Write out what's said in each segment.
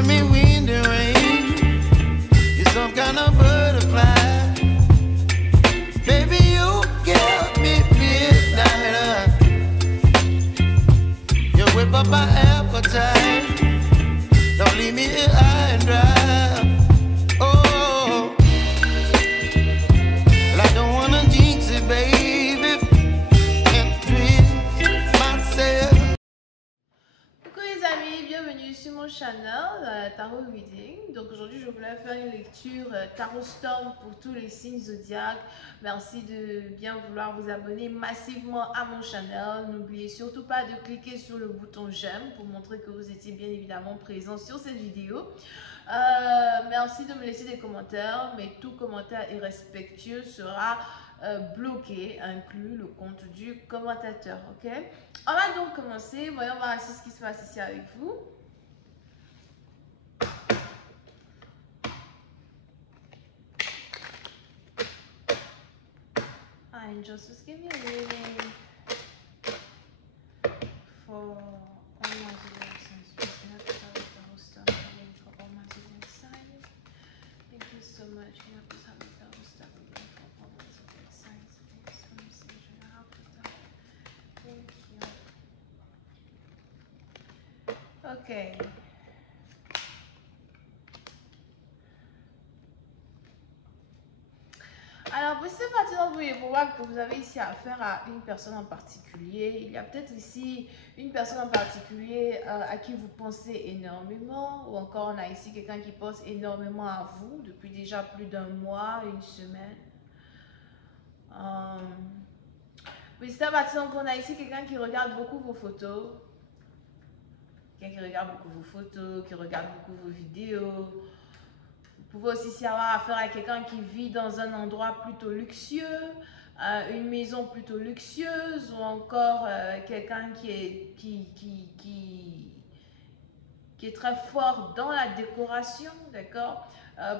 give me wind and rain. You're some kind of butterfly. Baby, you give me midnight. You whip up my appetite. Don't leave me here high and dry. Oh, well, I don't wanna jinx it, baby, and twist myself. Coucou les amis, bienvenue sur mon channel Tarot Reading. Donc aujourd'hui je voulais faire une lecture Tarot Storm pour tous les signes zodiaques. Merci de bien vouloir vous abonner massivement à mon channel. N'oubliez surtout pas de cliquer sur le bouton j'aime pour montrer que vous étiez bien évidemment présent sur cette vidéo. Merci de me laisser des commentaires, mais tout commentaire irrespectueux sera bloqué, inclus le compte du commentateur, ok? On va donc commencer. Voyons voir ici ce qui se passe ici avec vous. Angels, just give me a reading for all my zodiac signs. Just have to tell the Tarot Storm reading for all my zodiac signs. Thank you so much. Can you please have the Tarot Storm reading for all my zodiac signs? Thank you so much. Thank you. Okay. Alors, pour cette partie, il est probable que vous avez ici affaire à une personne en particulier. Il y a peut-être ici une personne en particulier à qui vous pensez énormément, ou encore on a ici quelqu'un qui pense énormément à vous depuis déjà plus d'un mois, une semaine. Pour cette partie, on a ici quelqu'un qui regarde beaucoup vos photos. Quelqu'un qui regarde beaucoup vos photos, qui regarde beaucoup vos vidéos. Vous pouvez aussi avoir affaire à quelqu'un qui vit dans un endroit plutôt luxueux, une maison plutôt luxueuse, ou encore quelqu'un qui est très fort dans la décoration, d'accord?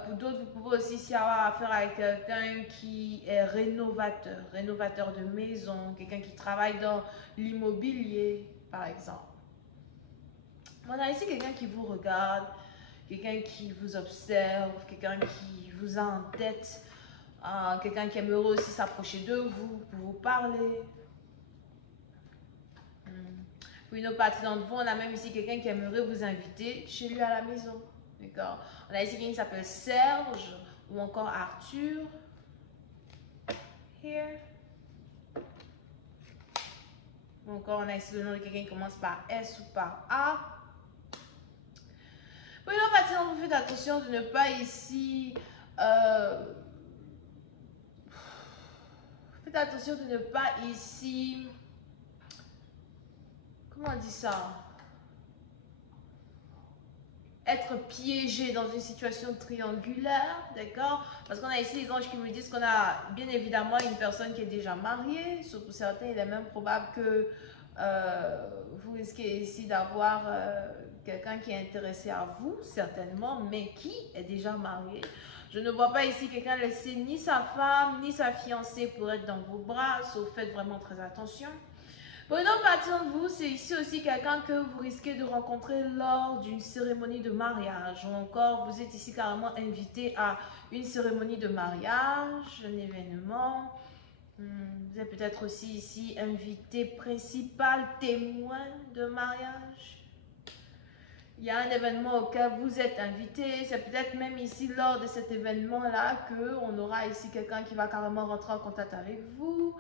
Pour d'autres, vous pouvez aussi avoir affaire à quelqu'un qui est rénovateur de maison, quelqu'un qui travaille dans l'immobilier, par exemple. On a ici quelqu'un qui vous regarde, quelqu'un qui vous observe, quelqu'un qui vous a en tête, quelqu'un qui aimerait aussi s'approcher de vous pour vous parler. Pour une autre partie d'entre vous, on a même ici quelqu'un qui aimerait vous inviter chez lui à la maison. D'accord? On a ici quelqu'un qui s'appelle Serge ou encore Arthur. Here. Ou encore, on a ici le nom de quelqu'un qui commence par S ou par A. Pour une autre partie d'entre vous, faites attention de ne pas ici... Faites attention de ne pas ici... Comment on dit ça? Être piégé dans une situation triangulaire, d'accord? Parce qu'on a ici les anges qui me disent qu'on a bien évidemment une personne qui est déjà mariée. Sauf pour certains, il est même probable que vous risquez ici d'avoir quelqu'un qui est intéressé à vous, certainement, mais qui est déjà marié. Je ne vois pas ici quelqu'un laisser ni sa femme, ni sa fiancée pour être dans vos bras, sauf faites vraiment très attention. Pour une autre partie de vous, c'est ici aussi quelqu'un que vous risquez de rencontrer lors d'une cérémonie de mariage. Ou encore, vous êtes ici carrément invité à une cérémonie de mariage, un événement. Vous êtes peut-être aussi ici invité principal, témoin de mariage. Il y a un événement auquel vous êtes invité. C'est peut-être même ici, lors de cet événement-là, qu'on aura ici quelqu'un qui va carrément rentrer en contact avec vous.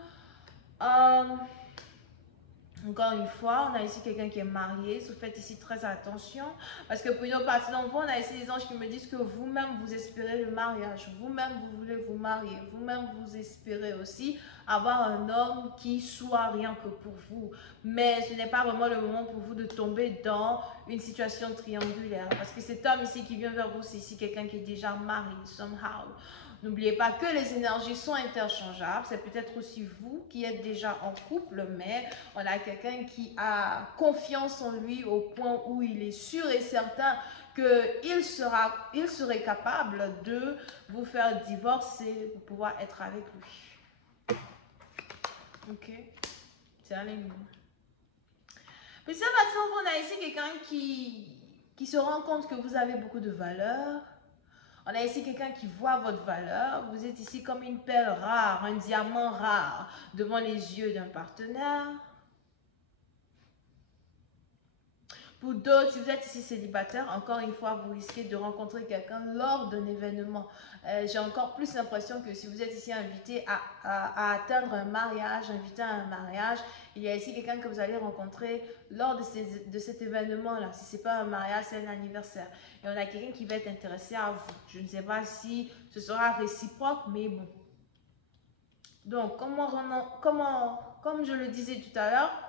Encore une fois, on a ici quelqu'un qui est marié. Vous faites ici très attention. Parce que pour une autre partie d'entre vous, on a ici des anges qui me disent que vous-même, vous espérez le mariage. Vous-même, vous voulez vous marier. Vous-même, vous espérez aussi avoir un homme qui soit rien que pour vous. Mais ce n'est pas vraiment le moment pour vous de tomber dans une situation triangulaire. Parce que cet homme ici qui vient vers vous, c'est ici quelqu'un qui est déjà marié, somehow. N'oubliez pas que les énergies sont interchangeables. C'est peut-être aussi vous qui êtes déjà en couple, mais on a quelqu'un qui a confiance en lui au point où il est sûr et certain qu'il serait capable de vous faire divorcer pour pouvoir être avec lui. Ok? Telling you. Puis ça, on a ici quelqu'un qui qui se rend compte que vous avez beaucoup de valeur. On a ici quelqu'un qui voit votre valeur. Vous êtes ici comme une perle rare, un diamant rare devant les yeux d'un partenaire. Pour d'autres, si vous êtes ici célibataire, encore une fois, vous risquez de rencontrer quelqu'un lors d'un événement. J'ai encore plus l'impression que si vous êtes ici invité à atteindre un mariage, invité à un mariage, il y a ici quelqu'un que vous allez rencontrer lors de cet événement-là. Si ce n'est pas un mariage, c'est un anniversaire. Et on a quelqu'un qui va être intéressé à vous. Je ne sais pas si ce sera réciproque, mais bon. Donc, comme je le disais tout à l'heure,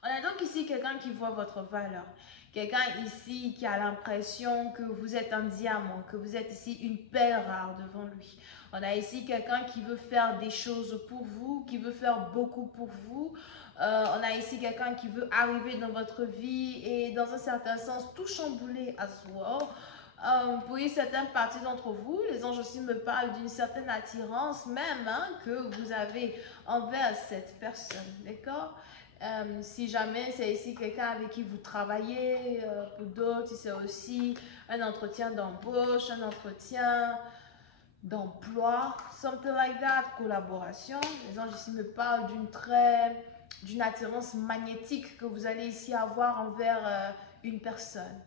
on a donc ici quelqu'un qui voit votre valeur. Quelqu'un ici qui a l'impression que vous êtes un diamant, que vous êtes ici une perle rare devant lui. On a ici quelqu'un qui veut faire des choses pour vous, qui veut faire beaucoup pour vous. On a ici quelqu'un qui veut arriver dans votre vie et dans un certain sens tout chambouler as well. Pour une certaine partie d'entre vous, les anges aussi me parlent d'une certaine attirance même que vous avez envers cette personne, d'accord? Si jamais c'est ici quelqu'un avec qui vous travaillez, pour d'autres, c'est aussi un entretien d'embauche, un entretien d'emploi, something like that, collaboration. Les anges ici me parlent d'une attirance magnétique que vous allez ici avoir envers une personne.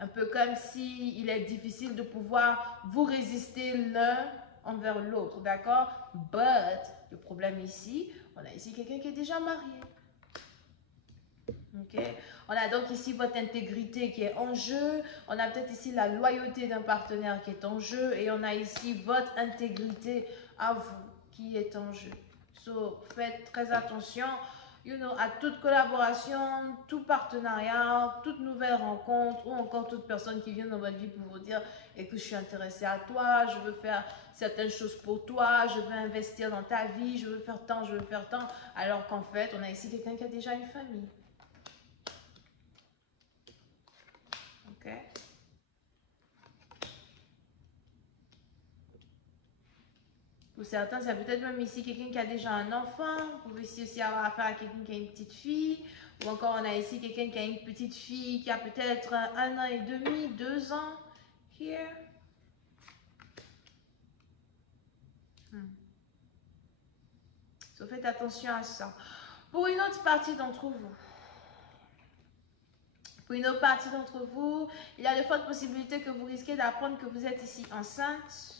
Un peu comme si il est difficile de pouvoir vous résister l'un envers l'autre, d'accord? But, le problème ici, on a ici quelqu'un qui est déjà marié. Ok? On a donc ici votre intégrité qui est en jeu. On a peut-être ici la loyauté d'un partenaire qui est en jeu. Et on a ici votre intégrité à vous qui est en jeu. So, faites très attention. À toute collaboration, tout partenariat, toute nouvelle rencontre ou encore toute personne qui vient dans votre vie pour vous dire et que je suis intéressée à toi, je veux faire certaines choses pour toi, je veux investir dans ta vie, je veux faire tant, je veux faire tant, alors qu'en fait, on a ici quelqu'un qui a déjà une famille. Ok? Pour certains, c'est peut-être même ici quelqu'un qui a déjà un enfant. Vous pouvez ici aussi avoir affaire à quelqu'un qui a une petite fille. Ou encore, on a ici quelqu'un qui a une petite fille qui a peut-être 1 an et demi, 2 ans. Here. So, faites attention à ça. Pour une autre partie d'entre vous, il y a de fortes possibilités que vous risquez d'apprendre que vous êtes ici enceinte.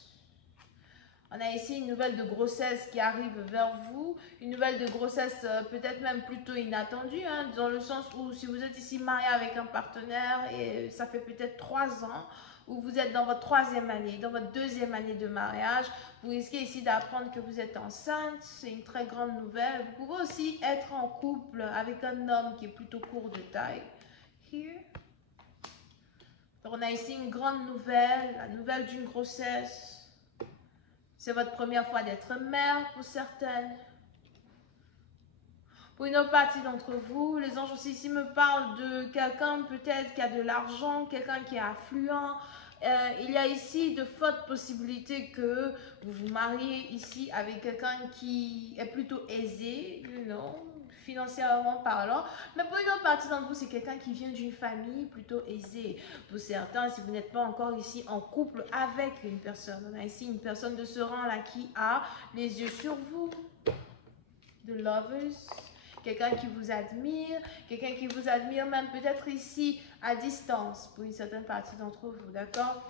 On a ici une nouvelle de grossesse qui arrive vers vous, une nouvelle de grossesse peut-être même plutôt inattendue, dans le sens où si vous êtes ici marié avec un partenaire et ça fait peut-être 3 ans, ou vous êtes dans votre 3e année, dans votre 2e année de mariage, vous risquez ici d'apprendre que vous êtes enceinte, c'est une très grande nouvelle. Vous pouvez aussi être en couple avec un homme qui est plutôt court de taille. Here. Donc on a ici une grande nouvelle, la nouvelle d'une grossesse. C'est votre première fois d'être mère pour certaines. Pour une autre partie d'entre vous, les anges aussi ici me parlent de quelqu'un peut-être qui a de l'argent, quelqu'un qui est affluent. Il y a ici de fortes possibilités que vous vous mariez ici avec quelqu'un qui est plutôt aisé, financièrement parlant. Mais pour une autre partie d'entre vous, c'est quelqu'un qui vient d'une famille plutôt aisée. Pour certains, si vous n'êtes pas encore ici en couple avec une personne, on a ici une personne de ce rang-là qui a les yeux sur vous. The lovers. Quelqu'un qui vous admire même peut-être ici à distance pour une certaine partie d'entre vous, d'accord?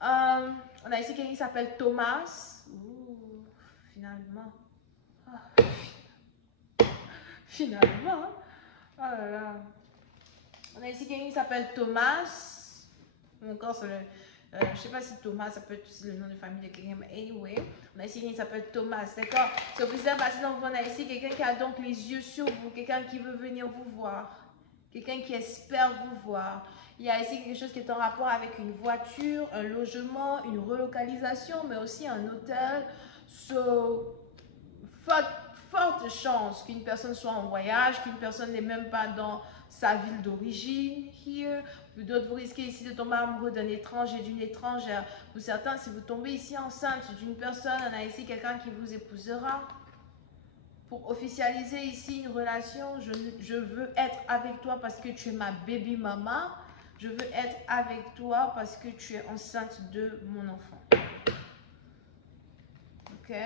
On a ici quelqu'un qui s'appelle Thomas. Ouh, finalement. Finalement. Oh là là. On a ici quelqu'un qui s'appelle Thomas. Encore, je ne sais pas si Thomas, ça peut être aussi le nom de famille de quelqu'un, mais anyway, on a ici quelqu'un qui s'appelle Thomas, d'accord? So, pour cette partie d'entre vous, on a ici quelqu'un qui a donc les yeux sur vous, quelqu'un qui veut venir vous voir, quelqu'un qui espère vous voir. Il y a ici quelque chose qui est en rapport avec une voiture, un logement, une relocalisation, mais aussi un hôtel. So, forte chance qu'une personne soit en voyage, qu'une personne n'est même pas dans sa ville d'origine. Here, d'autres vous risquez ici de tomber amoureux d'un étranger, d'une étrangère. Pour certains, si vous tombez ici enceinte d'une personne, on a ici quelqu'un qui vous épousera. Pour officialiser ici une relation, je veux être avec toi parce que tu es ma baby maman. Je veux être avec toi parce que tu es enceinte de mon enfant. Ok.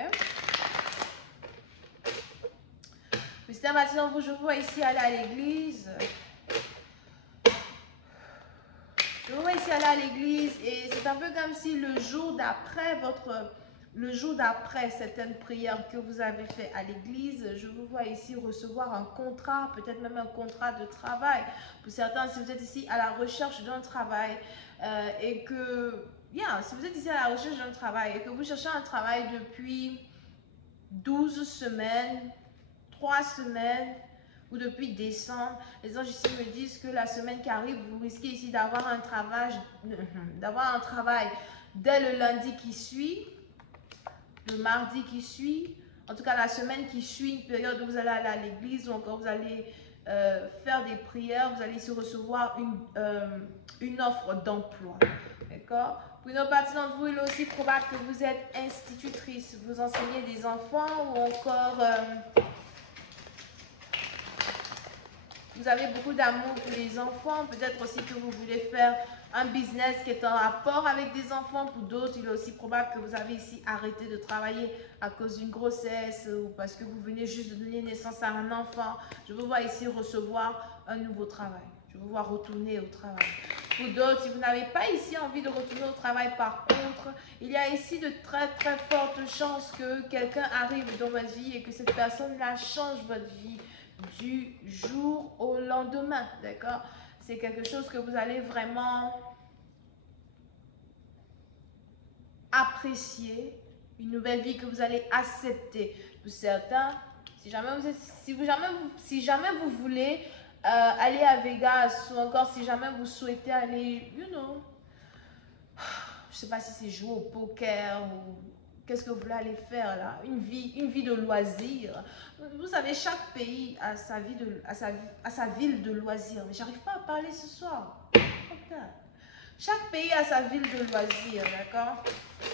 Mystère maintenant, je vous vois ici aller à l'église. Je vous vois ici aller à l'église et c'est un peu comme si le jour d'après certaines prières que vous avez fait à l'église, je vous vois ici recevoir un contrat, peut-être même un contrat de travail. Pour certains, si vous êtes ici à la recherche d'un travail et que, si vous êtes ici à la recherche d'un travail et que vous cherchez un travail depuis 12 semaines, 3 semaines, ou depuis décembre, les anges ici me disent que la semaine qui arrive, vous risquez ici d'avoir un travail dès le lundi qui suit, le mardi qui suit, en tout cas la semaine qui suit, une période où vous allez aller à l'église ou encore vous allez faire des prières, vous allez ici recevoir une offre d'emploi. D'accord? Pour une autre partie d'entre vous, il est aussi probable que vous êtes institutrice, vous enseignez des enfants ou encore... vous avez beaucoup d'amour pour les enfants. Peut-être aussi que vous voulez faire un business qui est en rapport avec des enfants. Pour d'autres, il est aussi probable que vous avez ici arrêté de travailler à cause d'une grossesse ou parce que vous venez juste de donner naissance à un enfant. Je vous vois ici recevoir un nouveau travail. Je vous vois retourner au travail. Pour d'autres, si vous n'avez pas ici envie de retourner au travail, par contre, il y a ici de très très fortes chances que quelqu'un arrive dans votre vie et que cette personne-là change votre vie du jour au lendemain, d'accord? C'est quelque chose que vous allez vraiment apprécier, une nouvelle vie que vous allez accepter. Pour certains, si jamais vous voulez aller à Vegas ou encore si jamais vous souhaitez aller, je sais pas si c'est jouer au poker ou qu'est-ce que vous voulez aller faire là, une vie de loisirs. Vous savez, chaque pays a sa ville de loisirs. Mais j'arrive pas à parler ce soir. Chaque pays a sa ville de loisirs, d'accord?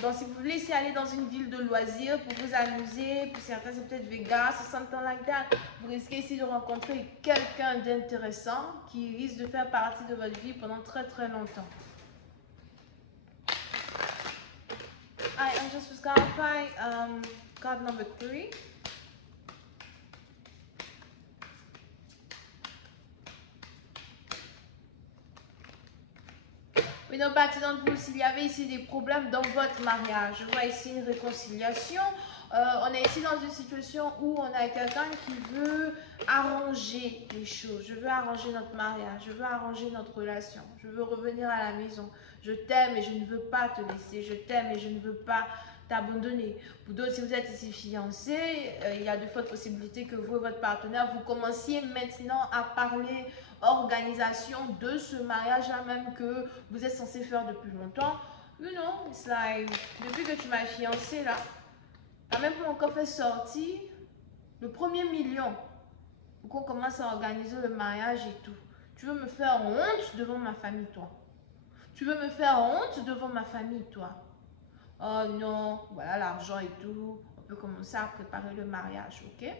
Donc, si vous voulez ici aller dans une ville de loisirs pour vous amuser, pour certains c'est peut-être Vegas ou something like that, vous risquez ici de rencontrer quelqu'un d'intéressant qui risque de faire partie de votre vie pendant très très longtemps. I'm just was clarify card number 3. Une autre partie d'entre vous, s'il y avait ici des problèmes dans votre mariage, je vois ici une réconciliation. On est ici dans une situation où on a quelqu'un qui veut arranger les choses. Je veux arranger notre mariage, je veux arranger notre relation, je veux revenir à la maison. Je t'aime et je ne veux pas te laisser, je t'aime et je ne veux pas t'abandonner. Pour d'autres, si vous êtes ici fiancé, il y a de fortes possibilités que vous et votre partenaire, vous commenciez maintenant à parler organisation de ce mariage-là même que vous êtes censé faire depuis longtemps. It's like, depuis que tu m'as fiancé là, t'as même pas encore fait sortir le premier million pour qu'on commence à organiser le mariage et tout. Tu veux me faire honte devant ma famille, toi? Tu veux me faire honte devant ma famille, toi? Oh non, voilà l'argent et tout. On peut commencer à préparer le mariage, ok?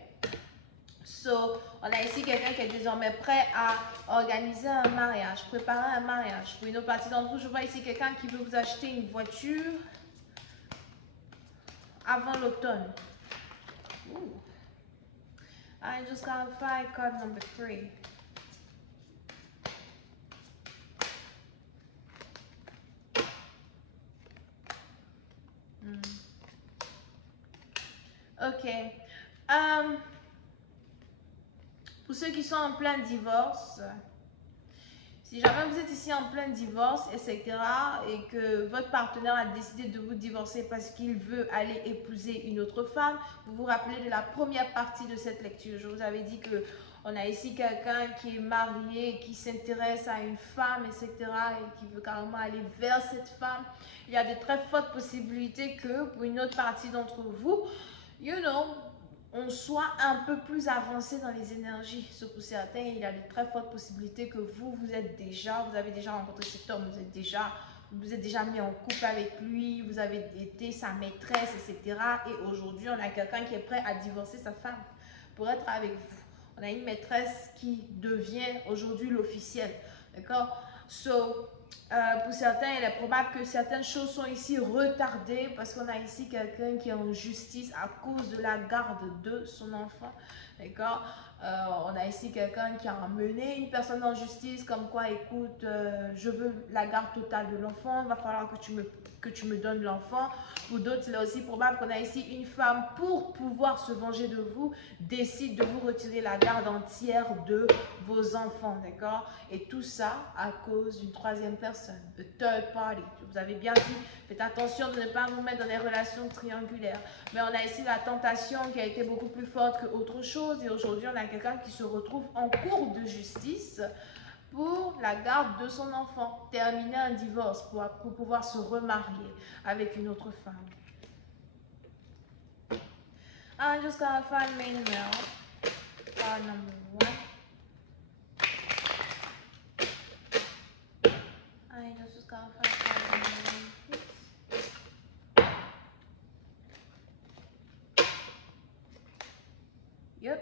So, on a ici quelqu'un qui est désormais prêt à organiser un mariage, préparer un mariage. Pour une autre partie d'entre vous, je vois ici quelqu'un qui veut vous acheter une voiture avant l'automne. I just got card number 3. Ok. Pour ceux qui sont en plein divorce, si jamais vous êtes ici en plein divorce, etc., et que votre partenaire a décidé de vous divorcer parce qu'il veut aller épouser une autre femme, vous vous rappelez de la première partie de cette lecture. Je vous avais dit que on a ici quelqu'un qui est marié, qui s'intéresse à une femme, etc., et qui veut carrément aller vers cette femme. Il y a de très fortes possibilités que pour une autre partie d'entre vous, on soit un peu plus avancé dans les énergies. Pour certains, il y a de très fortes possibilités que vous avez déjà rencontré cet homme, vous êtes déjà mis en couple avec lui, vous avez été sa maîtresse, etc. Et aujourd'hui, on a quelqu'un qui est prêt à divorcer sa femme. pour être avec vous. On a une maîtresse qui devient aujourd'hui l'officiel. D'accord? So, pour certains, il est probable que certaines choses sont ici retardées parce qu'on a ici quelqu'un qui est en justice à cause de la garde de son enfant. D'accord? On a ici quelqu'un qui a amené une personne en justice comme quoi, écoute, je veux la garde totale de l'enfant, il va falloir que tu me donnes l'enfant. Pour d'autres, il est aussi probable qu'on a ici une femme, pour pouvoir se venger de vous, décide de vous retirer la garde entière de vos enfants, d'accord? Et tout ça à cause d'une troisième personne, de third party. Vous avez bien dit, faites attention de ne pas vous mettre dans des relations triangulaires. Mais on a ici la tentation qui a été beaucoup plus forte qu'autre chose. Et aujourd'hui, on a quelqu'un qui se retrouve en cours de justice pour la garde de son enfant, terminer un divorce pour pouvoir se remarier avec une autre femme. I'm just gonna find main male, card number 1. I just gonna find card number 1, please. Yep.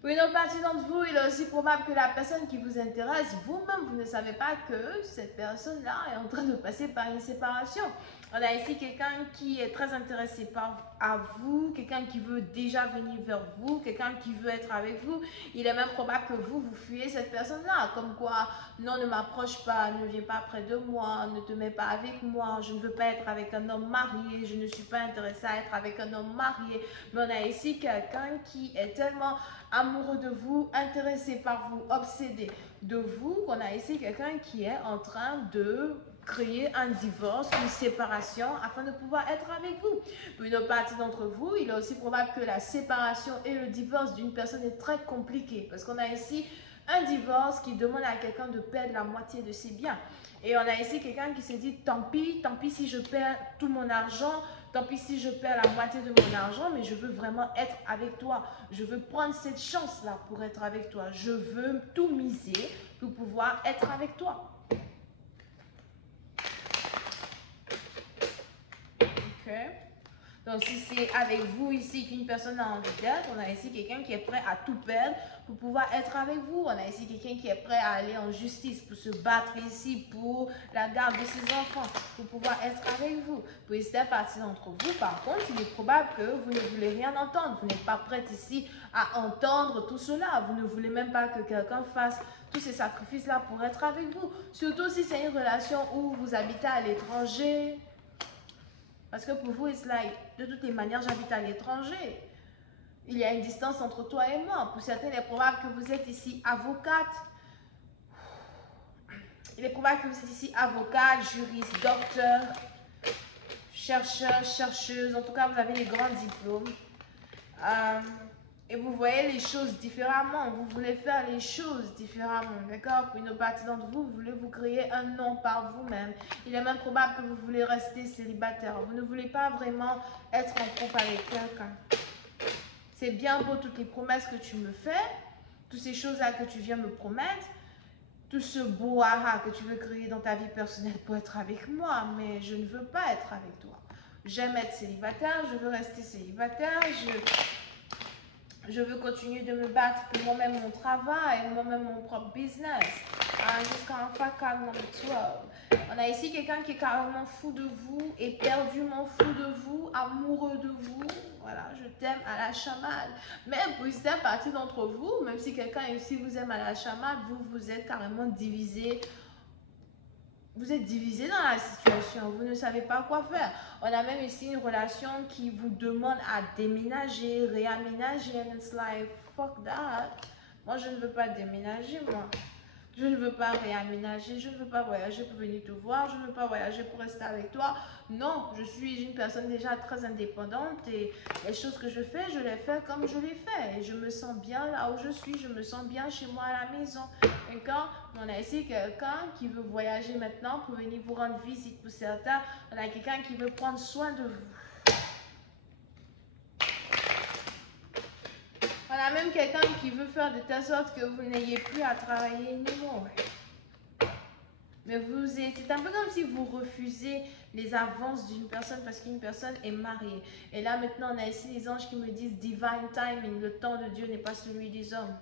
Pour une autre partie d'entre vous, il est aussi probable que la personne qui vous intéresse, vous-même, vous ne savez pas que cette personne-là est en train de passer par une séparation. On a ici quelqu'un qui est très intéressé à vous, quelqu'un qui veut déjà venir vers vous, quelqu'un qui veut être avec vous. Il est même probable que vous fuyez cette personne-là, comme quoi, non, ne m'approche pas, ne viens pas près de moi, ne te mets pas avec moi, je ne veux pas être avec un homme marié, je ne suis pas intéressée à être avec un homme marié. Mais on a ici quelqu'un qui est tellement amoureux de vous, intéressé par vous, obsédé de vous, qu'on a ici quelqu'un qui est en train de créer un divorce, une séparation afin de pouvoir être avec vous. Pour une autre partie d'entre vous, il est aussi probable que la séparation et le divorce d'une personne est très compliqué parce qu'on a ici un divorce qui demande à quelqu'un de perdre la moitié de ses biens. Et on a ici quelqu'un qui s'est dit, tant pis si je perds tout mon argent, tant pis si je perds la moitié de mon argent, mais je veux vraiment être avec toi. Je veux prendre cette chance-là pour être avec toi. Je veux tout miser pour pouvoir être avec toi. Ok. Donc, si c'est avec vous ici qu'une personne a envie d'être, on a ici quelqu'un qui est prêt à tout perdre pour pouvoir être avec vous. On a ici quelqu'un qui est prêt à aller en justice pour se battre ici pour la garde de ses enfants, pour pouvoir être avec vous. Pour cette partie d'entre vous, par contre, il est probable que vous ne voulez rien entendre. Vous n'êtes pas prête ici à entendre tout cela. Vous ne voulez même pas que quelqu'un fasse tous ces sacrifices-là pour être avec vous. Surtout si c'est une relation où vous habitez à l'étranger. Parce que pour vous, it's like, de toutes les manières, j'habite à l'étranger. Il y a une distance entre toi et moi. Pour certains, il est probable que vous êtes ici avocate. Il est probable que vous êtes ici avocate, juriste, docteur, chercheur, chercheuse. En tout cas, vous avez les grands diplômes. Et vous voyez les choses différemment. Vous voulez faire les choses différemment. D'accord? Pour une partie d'entre vous, vous voulez vous créer un nom par vous-même. Il est même probable que vous voulez rester célibataire. Vous ne voulez pas vraiment être en couple avec quelqu'un. C'est bien beau toutes les promesses que tu me fais, toutes ces choses-là que tu viens me promettre, tout ce brouhaha que tu veux créer dans ta vie personnelle pour être avec moi, mais je ne veux pas être avec toi. J'aime être célibataire, je veux rester célibataire, je veux continuer de me battre pour moi-même mon travail, moi-même mon propre business. Jusqu'à enfin card number 12. On a ici quelqu'un qui est carrément fou de vous, éperdument fou de vous, amoureux de vous. Voilà, je t'aime à la chamade. Mais pour une partie d'entre vous, même si quelqu'un ici vous aime à la chamade, vous êtes carrément divisé. Vous êtes divisé dans la situation, vous ne savez pas quoi faire. On a même ici une relation qui vous demande à déménager, réaménager. And it's like, fuck that. Moi, je ne veux pas déménager, moi. Je ne veux pas réaménager, je ne veux pas voyager pour venir te voir, je ne veux pas voyager pour rester avec toi. Non, je suis une personne déjà très indépendante et les choses que je fais, je les fais comme je les fais. Et je me sens bien là où je suis, je me sens bien chez moi à la maison. D'accord? On a ici quelqu'un qui veut voyager maintenant pour venir vous rendre visite. Pour certains, on a quelqu'un qui veut prendre soin de vous. On a même quelqu'un qui veut faire de telle sorte que vous n'ayez plus à travailler anymore. Mais c'est un peu comme si vous refusez les avances d'une personne parce qu'une personne est mariée. Et là maintenant on a ici les anges qui me disent divine timing, le temps de Dieu n'est pas celui des hommes.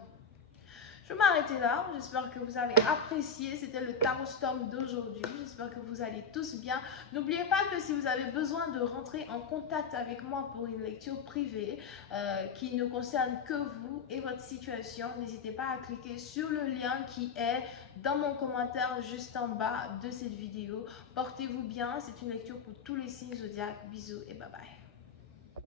Je vais m'arrêter là, j'espère que vous avez apprécié, c'était le Tarot Storm d'aujourd'hui, j'espère que vous allez tous bien. N'oubliez pas que si vous avez besoin de rentrer en contact avec moi pour une lecture privée qui ne concerne que vous et votre situation, n'hésitez pas à cliquer sur le lien qui est dans mon commentaire juste en bas de cette vidéo. Portez-vous bien, c'est une lecture pour tous les signes zodiaques, bisous et bye bye.